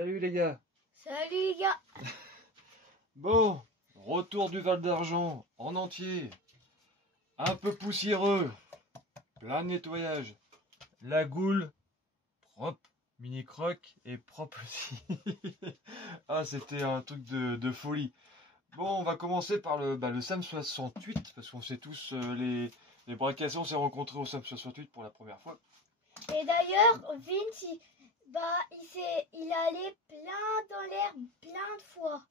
Salut les gars. Salut les gars. Bon, retour du Val d'Argent en entier. Un peu poussiéreux. Plein de nettoyage. La goule, propre. Mini croc et propre aussi. Ah, c'était un truc de folie. Bon, on va commencer par le SAM 68, parce qu'on sait tous les braquations, on s'est rencontrés au SAM 68 pour la première fois. Et d'ailleurs, Vince, il est allé plein dans l'air plein de fois.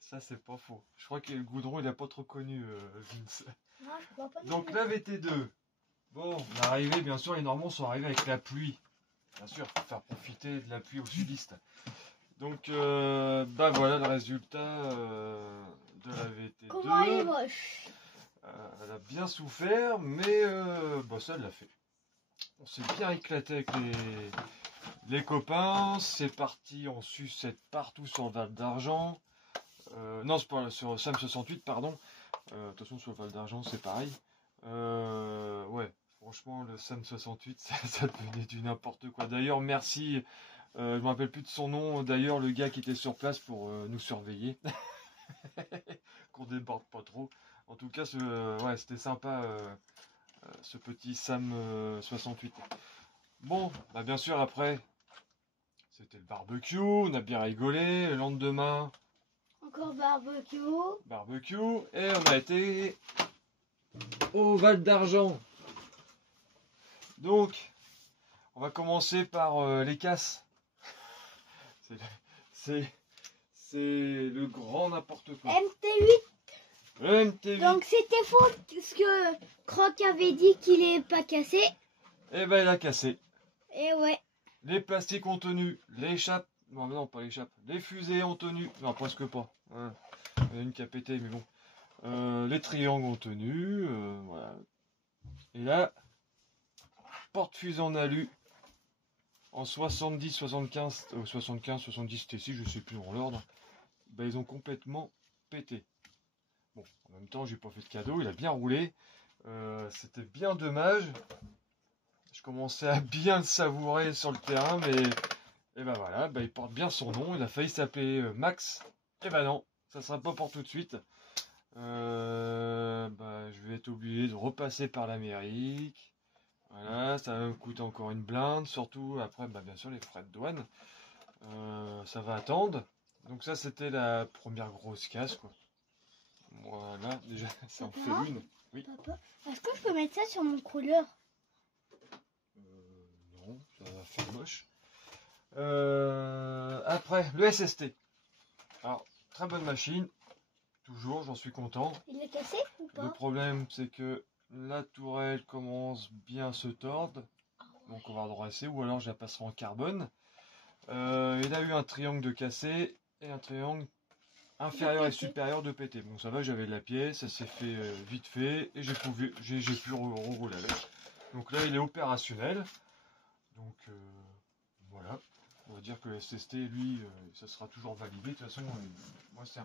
Ça, c'est pas faux. Je crois que le goudron, il a pas trop connu Vince. Non, je crois pas. Donc la VT2. Bon, on est arrivé, bien sûr, les Normands sont arrivés avec la pluie. Bien sûr, pour faire profiter de la pluie aux sudistes. Donc, bah voilà le résultat de la VT2. Comment elle est moche. Elle a bien souffert, mais bah, ça, elle l'a fait. On s'est bien éclaté avec les copains. C'est parti en sucette partout sur le Val d'Argent. Non, c'est pas sur SAM 68, pardon. De toute façon, sur le Val d'Argent, c'est pareil. Ouais, franchement, le SAM 68, ça devenait du n'importe quoi. D'ailleurs, merci. Je me rappelle plus de son nom. D'ailleurs, le gars qui était sur place pour nous surveiller. Qu'on déborde pas trop. En tout cas, ouais, c'était sympa, ce petit SAM 68. Bon, bah bien sûr, après, c'était le barbecue. On a bien rigolé. Le lendemain, Encore barbecue. et on a été au Val d'Argent. Donc, on va commencer par les casses. C'est le grand n'importe quoi. MT8. Le MT8. Donc c'était faux ce que Croc avait dit qu'il est pas cassé. Eh ben, il a cassé. Et ouais. Les plastiques ont tenu. L'échappe. Non, pas l'échappe. Les fusées ont tenu. Non, presque pas. Ouais. Il y en a une qui a pété, mais bon. Les triangles ont tenu. Voilà. Et là, porte-fusée en alu. En 70, 75, 75, 70, c'était ici, je sais plus dans l'ordre. Ben, ils ont complètement pété. Bon, en même temps, j'ai pas fait de cadeau, il a bien roulé. C'était bien dommage. Je commençais à bien le savourer sur le terrain, mais et ben voilà, ben, il porte bien son nom. Il a failli s'appeler Max. Et ben non, ça sera pas pour tout de suite. Ben, je vais être obligé de repasser par l'Amérique. Voilà, ça me coûte encore une blinde, surtout après, bah, bien sûr, les frais de douane. Ça va attendre. Donc ça, c'était la première grosse casse, quoi. Voilà, déjà, ça en fait une. Oui. Papa, est-ce que je peux mettre ça sur mon couleur? Non, ça va faire moche. Après, le SST. Alors, très bonne machine. Toujours, j'en suis content. Il est cassé ou pas? Le problème, c'est que la tourelle commence bien à se tordre. Donc on va redresser, ou alors je la passerai en carbone. Il a eu un triangle de cassé et un triangle inférieur et supérieur de pété. Bon, ça va, j'avais de la pièce, ça s'est fait vite fait et j'ai pu rouler avec. Donc là, il est opérationnel. Donc voilà, on va dire que le SST, lui, ça sera toujours validé. De toute façon, moi, c'est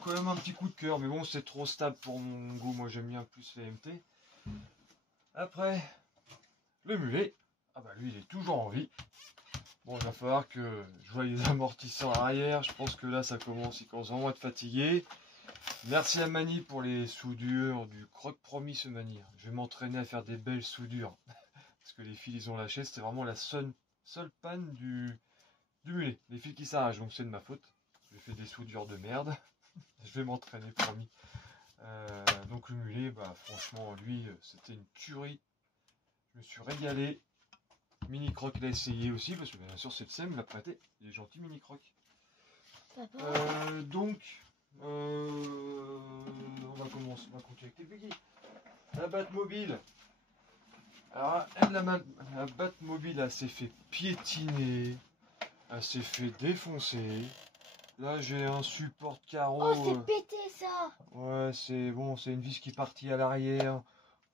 quand même un petit coup de cœur, mais bon, c'est trop stable pour mon goût. Moi, j'aime bien plus les MT. Après, le mulet. Ah bah lui, il est toujours en vie. Bon, il va falloir que je voie les amortisseurs arrière. Je pense que là, il commence vraiment à être fatigué. Merci à Mani pour les soudures du croc promis ce Mani. Je vais m'entraîner à faire des belles soudures. Parce que les fils, ils ont lâché. C'était vraiment la seule panne du mulet. Les fils qui s'arrachent, donc c'est de ma faute. J'ai fait des soudures de merde. Je vais m'entraîner, promis. Donc le mulet, bah franchement, lui, c'était une tuerie. Je me suis régalé. Mini Croc l'a essayé aussi, parce que bien sûr c'est le SEM, il l'a prêté. Il est gentil, Mini Croc. Donc, on va commencer, on va continuer avec les buggy. La Batmobile. Alors, la Batmobile, elle s'est fait piétiner. Elle s'est fait défoncer. Là, j'ai un support carreau. Oh, c'est pété ça. Ouais, c'est bon, c'est une vis qui est partie à l'arrière.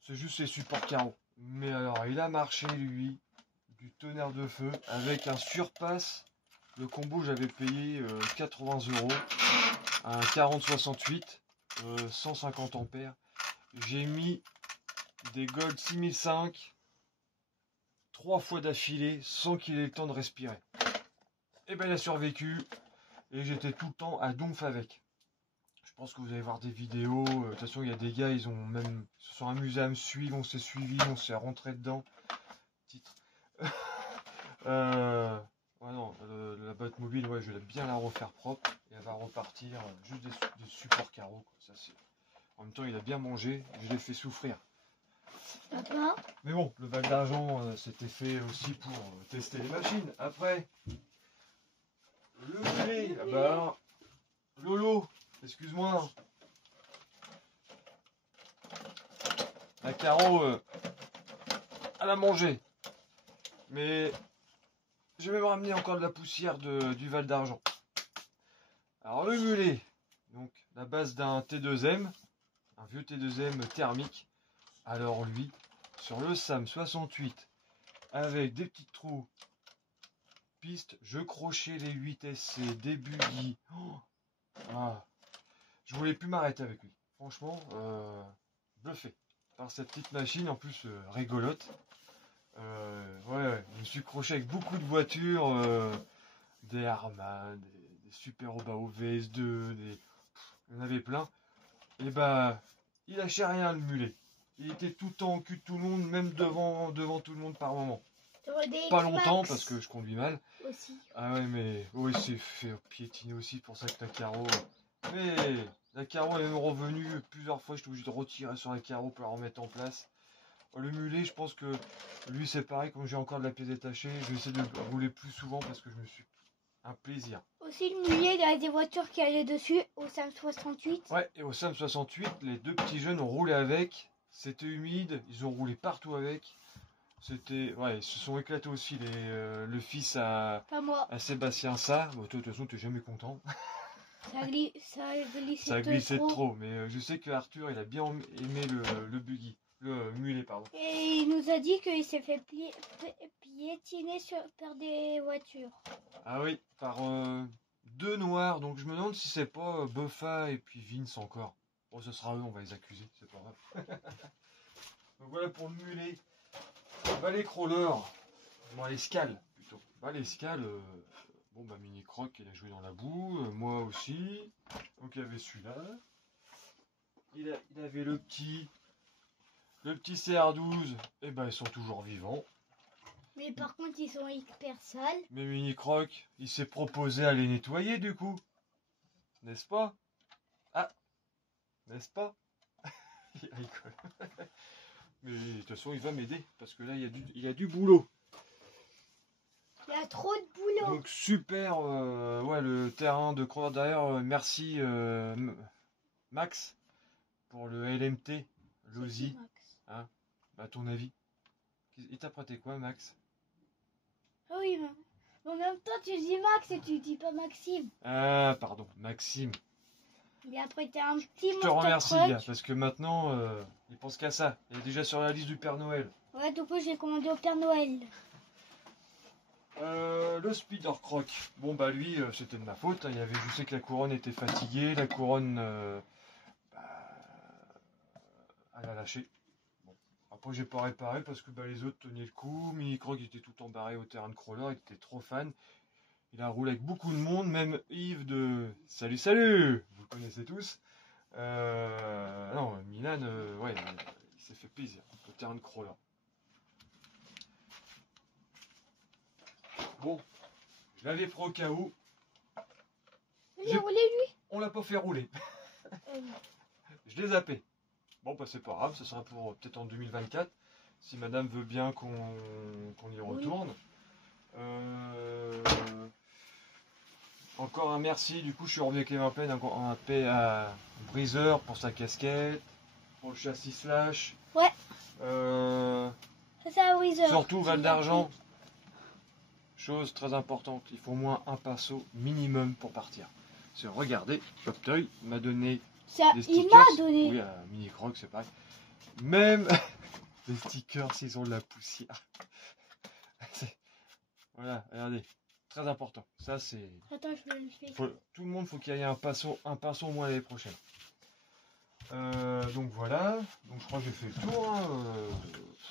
C'est juste les supports carreaux. Mais alors, il a marché, lui. Du tonnerre de feu avec un surpasse. Le combo, j'avais payé 80 €, un 4068, 150 ampères. J'ai mis des Gold 6005, 3 fois d'affilée sans qu'il ait le temps de respirer. Et ben il a survécu et j'étais tout le temps à donf avec. Je pense que vous allez voir des vidéos. De toute façon, il y a des gars, ils ont même se sont amusés à me suivre, on s'est suivi, on s'est rentré dedans. Titre. Ouais, non, la boîte mobile, ouais, je vais bien la refaire propre et elle va repartir juste des supports carreaux. Ça, en même temps, il a bien mangé, je l'ai fait souffrir. Papa. Mais bon, le Val d'Argent, c'était fait aussi pour tester les machines. Après, le mulet, ah bah, Lolo, excuse-moi. La Caro, elle a mangé. Mais je vais me ramener encore de la poussière du Val d'Argent. Alors le mulet, donc la base d'un T2M, un vieux T2M thermique. Alors lui, sur le SAM 68, avec des petits trous, piste, je crochais les 8SC, des buggy. Oh, ah, je voulais plus m'arrêter avec lui. Franchement, bluffé par cette petite machine, en plus rigolote. Ouais, je me suis croché avec beaucoup de voitures, des Harman, des Super Obao VS2, il y en avait plein. Et bah, il lâchait rien le mulet. Il était tout le temps au cul de tout le monde, même devant tout le monde par moment. Pas longtemps parce que je conduis mal. Aussi. Ah ouais, mais oui, c'est fait piétiner aussi, pour ça que la Caro. Mais la Caro est même revenue plusieurs fois, j'étais obligé de retirer sur la Caro pour la remettre en place. Le mulet, je pense que lui c'est pareil, comme j'ai encore de la pièce détachée, je vais essayer de le rouler plus souvent parce que je me suis un plaisir. Aussi le mulet, il y a des voitures qui allaient dessus au SAM 68. Ouais, et au SAM 68, les deux petits jeunes ont roulé avec. C'était humide, ils ont roulé partout avec. C'était, ouais, ils se sont éclatés aussi le fils à Sébastien Sarr. Bon, toi, de toute façon, t'es jamais content. Ça glissait, Ça glissait trop, mais je sais que Arthur, il a bien aimé le buggy, le mulet, pardon. Et il nous a dit qu'il s'est fait piétiner par des voitures. Ah oui, par deux noirs, donc je me demande si c'est pas Buffa et puis Vince encore. Bon, ce sera eux, on va les accuser, c'est pas grave. Donc voilà pour le mulet. Ballet crawler, bon, l'escale plutôt. L'escale, bon bah Mini Croc, il a joué dans la boue, moi aussi. Donc il y avait celui-là. Il avait le petit CR12, et ben ils sont toujours vivants. Mais par contre ils sont hyper sales. Mais Mini Croc, il s'est proposé à les nettoyer du coup. N'est-ce pas? Ah, n'est-ce pas? Il rigole. Mais de toute façon il va m'aider, parce que là il y a du boulot. Il y a trop de boulot. Donc super, ouais, le terrain de crawler derrière, merci Max pour le LMT, l'OSI. Hein, à ton avis, il t'a prêté quoi, Max? Ah oui, mais en même temps tu dis Max et tu dis pas Maxime. Ah, pardon, Maxime. Il a prêté un petit Je te remercie, gars, parce que maintenant, il pense qu'à ça. Il est déjà sur la liste du Père Noël. Ouais, du coup j'ai commandé au Père Noël. Le Spider Croc, bon bah lui c'était de ma faute, hein. Je sais que la couronne était fatiguée, la couronne elle a lâché. Bon. Après j'ai pas réparé parce que les autres tenaient le coup, Mini Croc était tout embarré au terrain de crawler, il était trop fan, il a roulé avec beaucoup de monde, même Yves de Salut Salut, vous le connaissez tous. Non, Milan, ouais, il s'est fait plaisir au terrain de crawler. Bon, je l'avais pris au cas où. Il a roulé lui. On l'a pas fait rouler. Je l'ai zappé. Bon, bah c'est pas grave, ça sera pour peut-être en 2024, si madame veut bien qu'on y retourne. Oui. Encore un merci, du coup je suis revenu avec les mains pleines, un paix à Briseur pour sa casquette, pour le châssis slash. Ouais. C'est un Briseur. Surtout Val d'Argent. Chose très importante, il faut au moins un pinceau minimum pour partir. C'est regardez, Poptoy m'a donné des stickers. Il m'a donné. Oui, à Mini Croc, c'est pareil. Même les stickers, s'ils ont de la poussière. Voilà, regardez. Très important. Ça, c'est. Attends, je le fais. Tout le monde, faut qu'il y ait un pinceau au moins l'année prochaine. Donc voilà, donc je crois que j'ai fait le tour. Hein.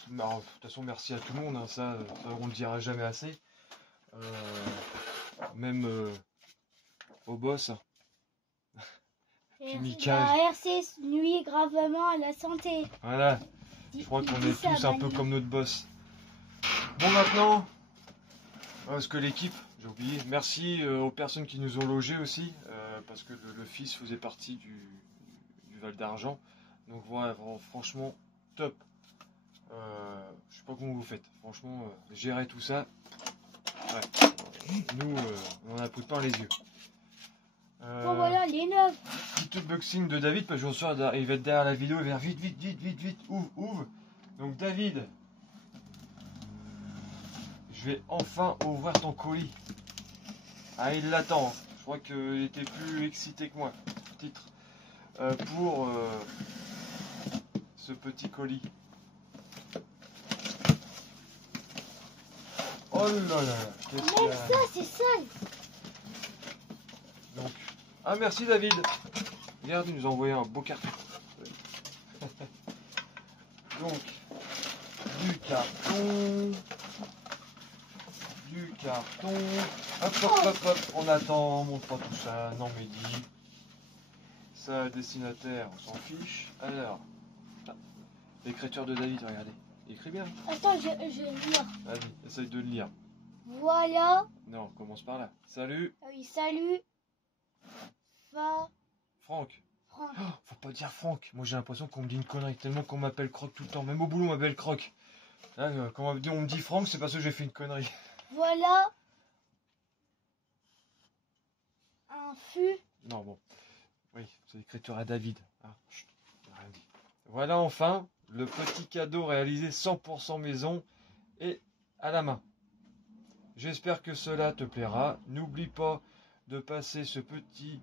De toute façon, merci à tout le monde, hein. Ça, on le dira jamais assez. Même au boss. La RC nuit gravement à la santé. Voilà, je crois qu'on est tous un peu comme notre boss. Bon, maintenant, parce que l'équipe, j'ai oublié, merci aux personnes qui nous ont logés aussi, parce que le fils faisait partie du Val d'Argent. Donc voilà, franchement, top. Je sais pas comment vous faites. Franchement, gérer tout ça, ouais. Nous, on en a pris plein les yeux. Bon voilà, les 9. Petit unboxing de David, parce que il va être derrière la vidéo, il va dire vite, ouvre. Donc David, je vais enfin ouvrir ton colis. Ah, il l'attend. Je crois qu'il était plus excité que moi. Titre pour ce petit colis. Oh là là, qu'est-ce qu'il y a? Ça, c'est sale. Donc, ah merci David. Regarde, il nous a envoyé un beau carton. Donc, du carton. Hop, on attend, on montre pas tout ça. Non, mais dis. Ça, destinataire, on s'en fiche. Alors, l'écriture de David, regardez. Il écrit bien. Attends, je vais lire. Vas-y, essaye de le lire. Voilà. Non, commence par là. Salut. Oui, salut. Franck. Oh, faut pas dire Franck. Moi, j'ai l'impression qu'on me dit une connerie tellement qu'on m'appelle Croc tout le temps. Même au boulot, on m'appelle Croc. Là, quand on me dit Franck, c'est parce que j'ai fait une connerie. Voilà. Un fût. Non, bon. Oui, c'est l'écriture à David. Ah, chut, rien dit. Voilà enfin le petit cadeau réalisé 100% maison et à la main. J'espère que cela te plaira. N'oublie pas de passer ce petit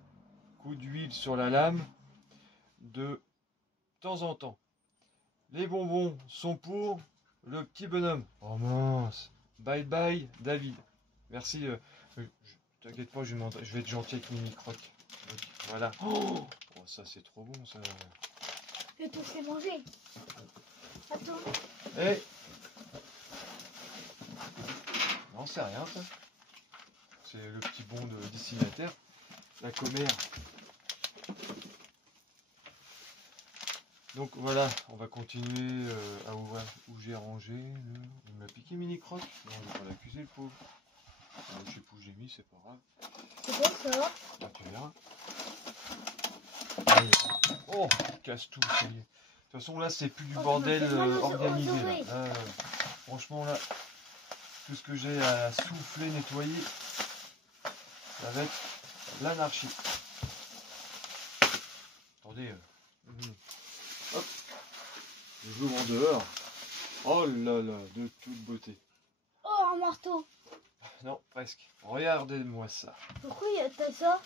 coup d'huile sur la lame de temps en temps. Les bonbons sont pour le petit bonhomme. Oh mince. Bye bye David. Merci. T'inquiète pas, je vais être gentil avec Mini Croc. Voilà. Oh, ça c'est trop bon ça. Je vais te faire manger. Attends. Eh. Non, c'est rien ça. C'est le petit bon de destinataire. La commère. Donc voilà, on va continuer à ouvrir où j'ai rangé. Il m'a piqué Mini Croc. Non, je vais pas l'accuser le pauvre. Je sais pas où j'ai mis, c'est pas grave. C'est quoi ça? Ah, tu verras. Allez. Oh, casse tout, ça y est. De toute façon là c'est plus du bordel organisé. Là. Franchement là, tout ce que j'ai à souffler, nettoyer, ça va être l'anarchie. Attendez. Hop. Je l'ouvre en dehors. Oh là là, de toute beauté. Oh, un marteau. Non, presque. Regardez-moi ça. Pourquoi il y a ça?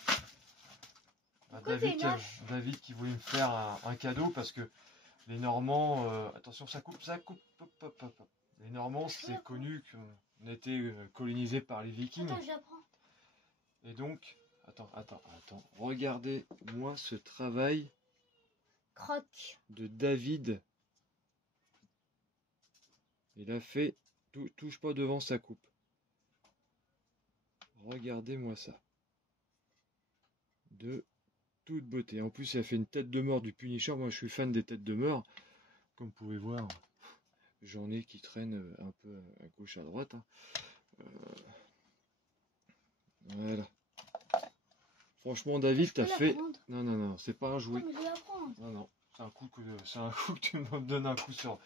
David qui voulait me faire un cadeau parce que les Normands, attention ça coupe, hop. Les Normands c'est connu qu'on était colonisés par les Vikings. Attends, j'apprends. Et donc, attends, regardez-moi ce travail Croc. de David. Il a fait, touche pas devant sa coupe. Regardez-moi ça. De toute beauté. En plus, il a fait une tête de mort du Punisher. Moi, je suis fan des têtes de mort. Comme vous pouvez voir, j'en ai qui traînent un peu à gauche, à droite. Hein. Voilà. Franchement, David, t'as fait... Non, c'est pas un jouet. Non, c'est un coup que tu me donnes un coup sur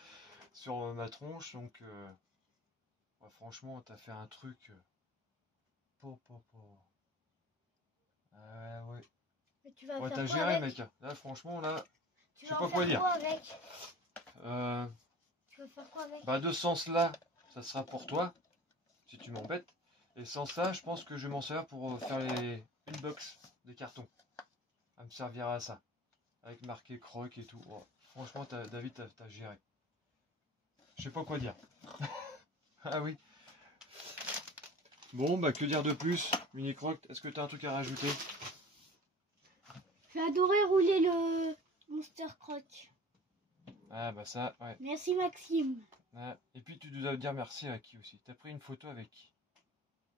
ma tronche. Donc, ouais, franchement, t'as fait un truc... Ouais. Ouais, t'as géré, mec. Là, franchement, là, je sais pas quoi dire. Tu vas faire quoi avec? Bah, de ce sens-là, ça sera pour toi, si tu m'embêtes. Et sans ça, je pense que je vais m'en servir pour faire une box des cartons. Ça me servira à ça. Avec marqué croc et tout. Oh, franchement, David, t'as géré. Je sais pas quoi dire. Ah oui. Bon, bah, que dire de plus, Mini Croc, est-ce que t'as un truc à rajouter? J'ai adoré rouler Monster Croc. Ah bah ça, ouais. Merci Maxime. Ah, et puis tu dois dire merci à qui aussi? T'as pris une photo avec qui?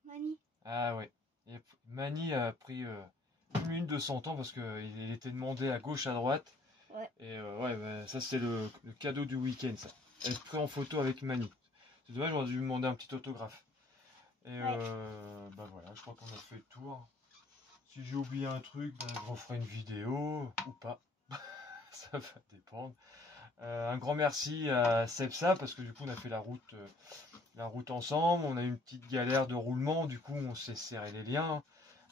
Mani. Ah ouais. Et Mani a pris une minute de son temps parce qu'il était demandé à gauche, à droite. Ouais. Et ouais, bah, ça c'est le cadeau du week-end, ça. Être pris en photo avec Mani. C'est dommage, j'aurais dû lui demander un petit autographe. Et Ouais. bah voilà, je crois qu'on a fait le tour. Si j'ai oublié un truc, bah, je referai une vidéo ou pas. Ça va dépendre. Un grand merci à Sepsa parce que du coup on a fait la route ensemble. On a eu une petite galère de roulement, du coup on s'est serré les liens.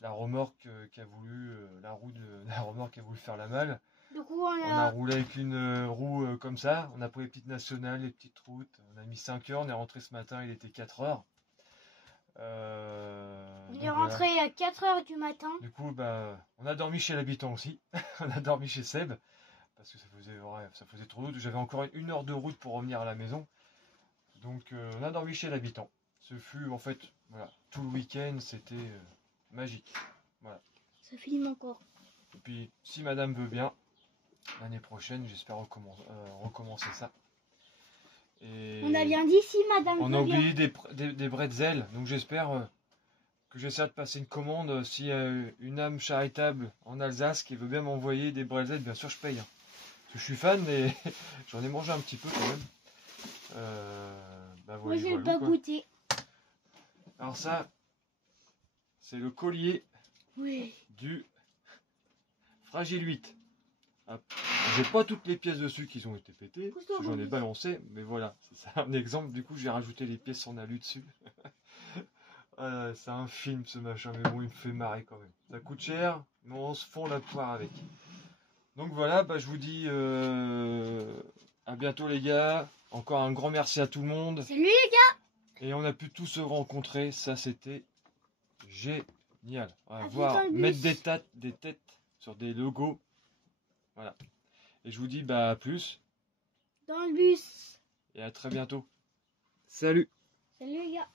La remorque qui a voulu, la roue de la remorque a voulu faire la malle. Du coup, On a roulé avec une roue comme ça. On a pris les petites nationales, les petites routes. On a mis 5 heures. On est rentré ce matin, il était 4 heures. on Donc est rentré voilà. à 4 heures du matin. Du coup, bah, on a dormi chez l'habitant aussi. On a dormi chez Seb. Parce que ça faisait trop route. J'avais encore 1 heure de route pour revenir à la maison. Donc on a dormi chez l'habitant. Ce fut en fait, voilà, tout le week-end, c'était magique. Voilà. Ça filme encore. Et puis, si madame veut bien, l'année prochaine, j'espère recommencer ça. Et On a bien dit si madame on a veut bien. oublié des bretzels, donc j'espère que j'essaie de passer une commande. S'il y a une âme charitable en Alsace qui veut bien m'envoyer des bretzels, bien sûr je paye. Hein. Parce que je suis fan, mais j'en ai mangé un petit peu quand même. Bah, Moi, j'ai voilà, pas quoi. goûté. Alors ça, c'est le collier Oui. du Fragile 8. Ah, j'ai pas toutes les pièces dessus qui ont été pétées, parce que j'en ai balancé, mais voilà, c'est un exemple. Du coup, j'ai rajouté les pièces en alu dessus. C'est un film ce machin, mais bon, il me fait marrer quand même. Ça coûte cher, mais on se fond la poire avec. Donc voilà, bah, je vous dis à bientôt les gars. Encore un grand merci à tout le monde. Salut les gars. Et on a pu tous se rencontrer, ça c'était génial. On va À voir, tout dans le mettre bus. des têtes sur des logos. Voilà. Et je vous dis bah à plus Dans le bus. et à très bientôt. Salut! Salut les gars.